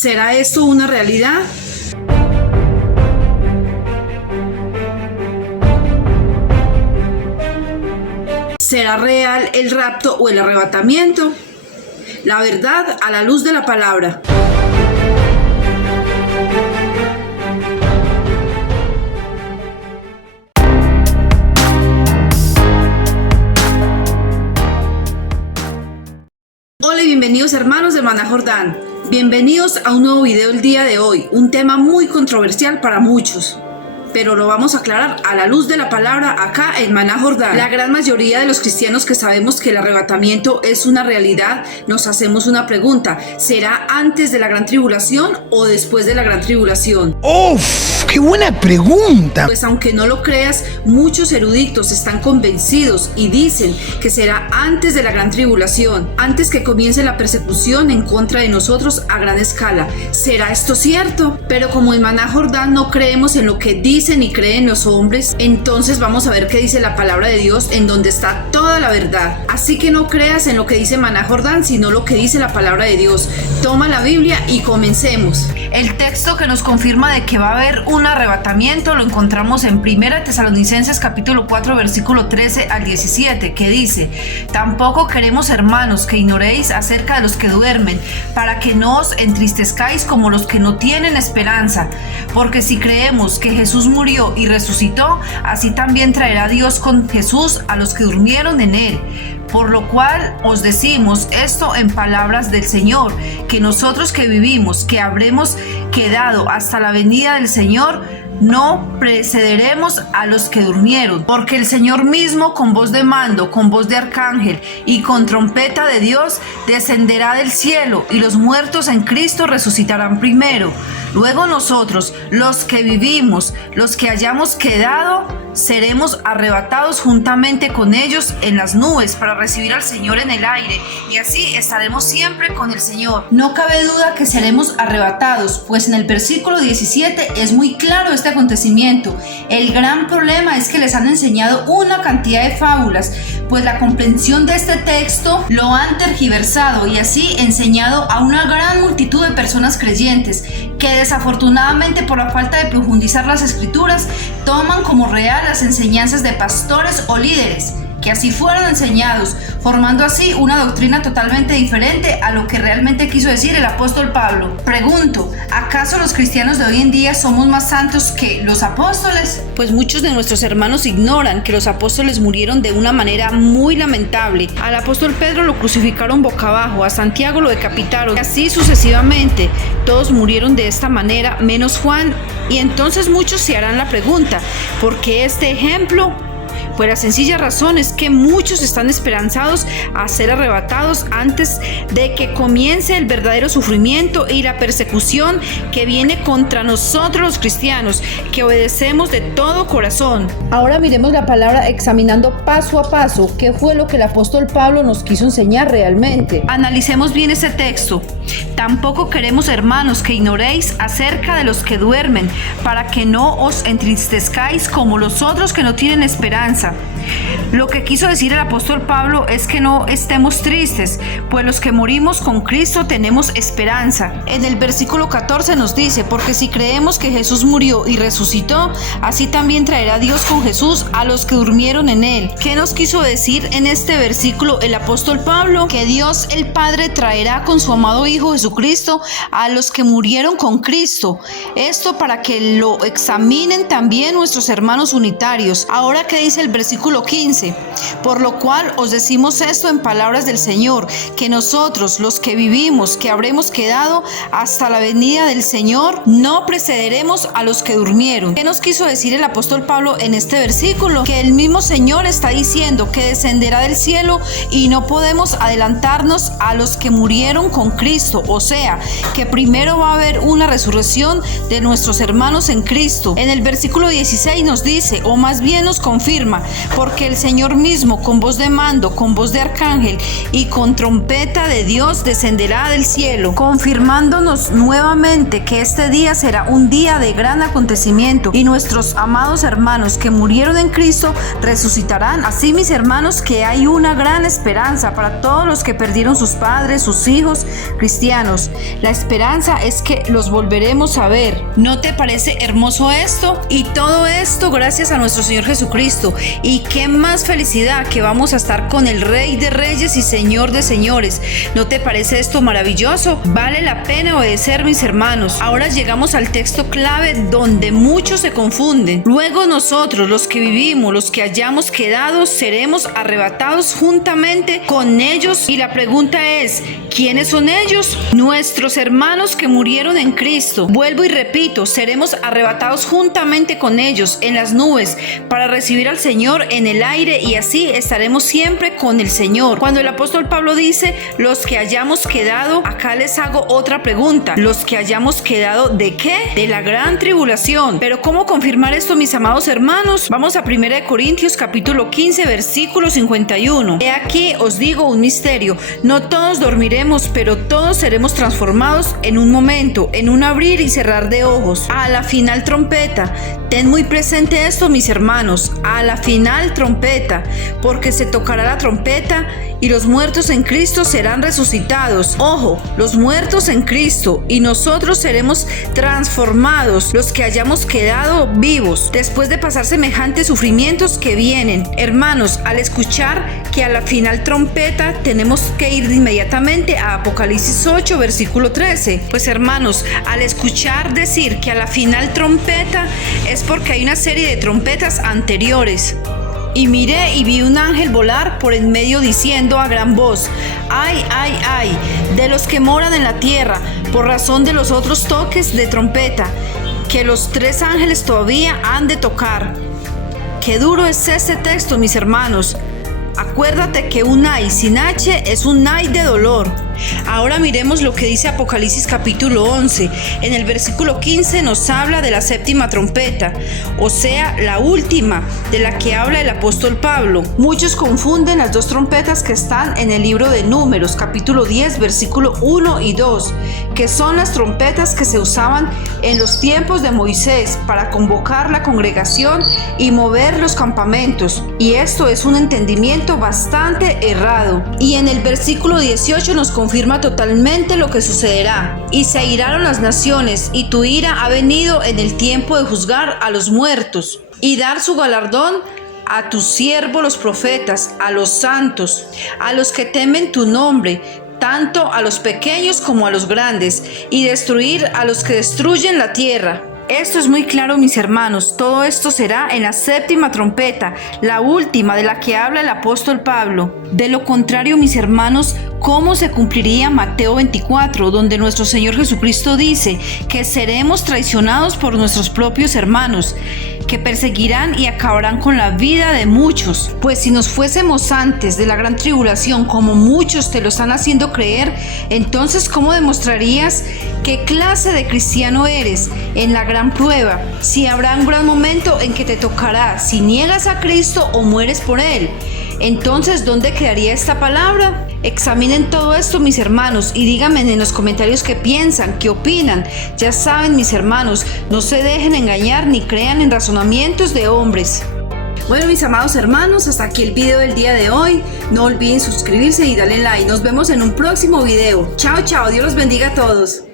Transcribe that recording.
¿Será esto una realidad? ¿Será real el rapto o el arrebatamiento? La verdad a la luz de la palabra. Hola y bienvenidos hermanos de Maná Jordán. Bienvenidos a un nuevo video el día de hoy, un tema muy controversial para muchos, pero lo vamos a aclarar a la luz de la palabra acá en Maná Jordán. La gran mayoría de los cristianos que sabemos que el arrebatamiento es una realidad, nos hacemos una pregunta: ¿será antes de la gran tribulación o después de la gran tribulación? ¡Uf! ¡Qué buena pregunta! Pues aunque no lo creas, muchos eruditos están convencidos y dicen que será antes de la gran tribulación, antes que comience la persecución en contra de nosotros a gran escala. ¿Será esto cierto? Pero como en Maná Jordán no creemos en lo que dicen y creen los hombres, entonces vamos a ver qué dice la palabra de Dios, en donde está toda la verdad. Así que no creas en lo que dice Maná Jordán, sino lo que dice la palabra de Dios. Toma la Biblia y comencemos. El texto que nos confirma de que va a haber un arrebatamiento lo encontramos en 1 Tesalonicenses capítulo 4 versículo 13 al 17, que dice: tampoco queremos, hermanos, que ignoréis acerca de los que duermen, para que no os entristezcáis como los que no tienen esperanza, porque si creemos que Jesús murió y resucitó, así también traerá Dios con Jesús a los que durmieron en él. Por lo cual os decimos esto en palabras del Señor, que nosotros que vivimos, que habremos quedado hasta la venida del Señor, no precederemos a los que durmieron, porque el Señor mismo, con voz de mando, con voz de arcángel y con trompeta de Dios, descenderá del cielo, y los muertos en Cristo resucitarán primero. Luego nosotros, los que vivimos, los que hayamos quedado, seremos arrebatados juntamente con ellos en las nubes para recibir al Señor en el aire, y así estaremos siempre con el Señor. No cabe duda que seremos arrebatados, pues en el versículo 17 es muy claro este acontecimiento. El gran problema es que les han enseñado una cantidad de fábulas, pues la comprensión de este texto lo han tergiversado y así enseñado a una gran multitud de personas creyentes que desafortunadamente, por la falta de profundizar las escrituras, toman como real las enseñanzas de pastores o líderes que así fueron enseñados, formando así una doctrina totalmente diferente a lo que realmente quiso decir el apóstol Pablo. Pregunto, ¿acaso los cristianos de hoy en día somos más santos que los apóstoles? Pues muchos de nuestros hermanos ignoran que los apóstoles murieron de una manera muy lamentable. Al apóstol Pedro lo crucificaron boca abajo, a Santiago lo decapitaron, y así sucesivamente. Todos murieron de esta manera, menos Juan. Y entonces muchos se harán la pregunta: ¿por qué este ejemplo? Pues la sencilla razón es que muchos están esperanzados a ser arrebatados antes de que comience el verdadero sufrimiento y la persecución que viene contra nosotros los cristianos, que obedecemos de todo corazón. Ahora miremos la palabra examinando paso a paso qué fue lo que el apóstol Pablo nos quiso enseñar realmente. Analicemos bien ese texto. Tampoco queremos, hermanos, que ignoréis acerca de los que duermen, para que no os entristezcáis como los otros que no tienen esperanza. Lo que quiso decir el apóstol Pablo es que no estemos tristes, pues los que morimos con Cristo tenemos esperanza. En el versículo 14 nos dice: porque si creemos que Jesús murió y resucitó, así también traerá Dios con Jesús a los que durmieron en él. ¿Qué nos quiso decir en este versículo el apóstol Pablo? Que Dios el Padre traerá con su amado Hijo Jesucristo a los que murieron con Cristo. Esto para que lo examinen también nuestros hermanos unitarios. Ahora, ¿qué dice el versículo 15? Por lo cual os decimos esto en palabras del Señor, que nosotros, los que vivimos, que habremos quedado hasta la venida del Señor, no precederemos a los que durmieron. ¿Qué nos quiso decir el apóstol Pablo en este versículo? Que el mismo Señor está diciendo que descenderá del cielo y no podemos adelantarnos a los que murieron con Cristo. O sea, que primero va a haber una resurrección de nuestros hermanos en Cristo. En el versículo 16 nos dice, o más bien nos confirma: por porque el Señor mismo, con voz de mando, con voz de arcángel y con trompeta de Dios, descenderá del cielo, confirmándonos nuevamente que este día será un día de gran acontecimiento y nuestros amados hermanos que murieron en Cristo resucitarán. Así, mis hermanos, que hay una gran esperanza para todos los que perdieron sus padres, sus hijos cristianos. La esperanza es que los volveremos a ver. ¿No te parece hermoso esto? Y todo esto gracias a nuestro Señor Jesucristo. Y qué más felicidad que vamos a estar con el Rey de Reyes y Señor de Señores. ¿No te parece esto maravilloso? Vale la pena obedecer, mis hermanos. Ahora llegamos al texto clave donde muchos se confunden. Luego nosotros, los que vivimos, los que hayamos quedado, seremos arrebatados juntamente con ellos. Y la pregunta es, ¿quiénes son ellos? Nuestros hermanos que murieron en Cristo. Vuelvo y repito, seremos arrebatados juntamente con ellos en las nubes para recibir al Señor en el aire y así estaremos siempre con el Señor. Cuando el apóstol Pablo dice, los que hayamos quedado, acá les hago otra pregunta. ¿Los que hayamos quedado de qué? De la gran tribulación. Pero ¿cómo confirmar esto, mis amados hermanos? Vamos a 1 Corintios capítulo 15, versículo 51. He aquí os digo un misterio. No todos dormiremos, pero todos seremos transformados en un momento, en un abrir y cerrar de ojos. A la final trompeta. Ten muy presente esto, mis hermanos. A la final trompeta. Porque se tocará la trompeta y los muertos en Cristo serán resucitados. Ojo, los muertos en Cristo y nosotros seremos transformados, los que hayamos quedado vivos, después de pasar semejantes sufrimientos que vienen. Hermanos, al escuchar que a la final trompeta tenemos que ir inmediatamente a Apocalipsis 8, versículo 13. Pues hermanos, al escuchar decir que a la final trompeta es porque hay una serie de trompetas anteriores. Y miré y vi un ángel volar por en medio diciendo a gran voz, ¡ay, ay, ay! De los que moran en la tierra, por razón de los otros toques de trompeta, que los 3 ángeles todavía han de tocar. ¡Qué duro es este texto, mis hermanos! Acuérdate que un ay sin H es un ay de dolor. Ahora miremos lo que dice Apocalipsis capítulo 11. En el versículo 15 nos habla de la 7ª trompeta, o sea, la última de la que habla el apóstol Pablo. Muchos confunden las 2 trompetas que están en el libro de Números, capítulo 10, versículo 1 y 2, que son las trompetas que se usaban en los tiempos de Moisés para convocar la congregación y mover los campamentos. Y esto es un entendimiento bastante errado. Y en el versículo 18 nos confirma totalmente lo que sucederá. Y se airaron las naciones, y tu ira ha venido en el tiempo de juzgar a los muertos, y dar su galardón a tus siervos los profetas, a los santos, a los que temen tu nombre, tanto a los pequeños como a los grandes, y destruir a los que destruyen la tierra. Esto es muy claro, mis hermanos. Todo esto será en la 7ª trompeta, la última de la que habla el apóstol Pablo. De lo contrario, mis hermanos, ¿cómo se cumpliría Mateo 24, donde nuestro Señor Jesucristo dice que seremos traicionados por nuestros propios hermanos, que perseguirán y acabarán con la vida de muchos? Pues si nos fuésemos antes de la gran tribulación, como muchos te lo están haciendo creer, entonces ¿cómo demostrarías qué clase de cristiano eres en la gran prueba? Si habrá un gran momento en que te tocará, si niegas a Cristo o mueres por Él. Entonces, ¿dónde quedaría esta palabra? Examinen todo esto, mis hermanos, y díganme en los comentarios qué piensan, qué opinan. Ya saben, mis hermanos, no se dejen engañar ni crean en razonamientos de hombres. Bueno, mis amados hermanos, hasta aquí el video del día de hoy. No olviden suscribirse y darle like. Nos vemos en un próximo video. Chao, chao. Dios los bendiga a todos.